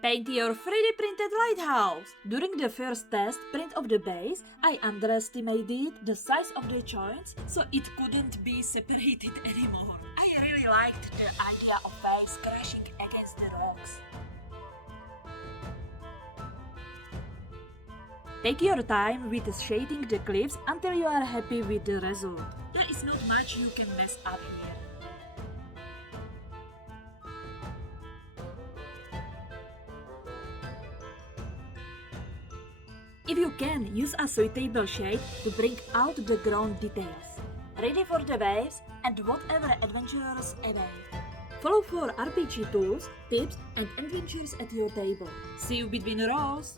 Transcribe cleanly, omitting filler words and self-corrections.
Paint your 3D printed lighthouse. During the first test print of the base, I underestimated the size of the joints, so it couldn't be separated anymore. I really liked the idea of waves crashing against the rocks. Take your time with shading the cliffs until you are happy with the result. There is not much you can mess up here. If you can, use a suitable shade to bring out the ground details. Ready for the waves and whatever adventures await. Follow for RPG tools, tips and adventures at your table. See you between rows!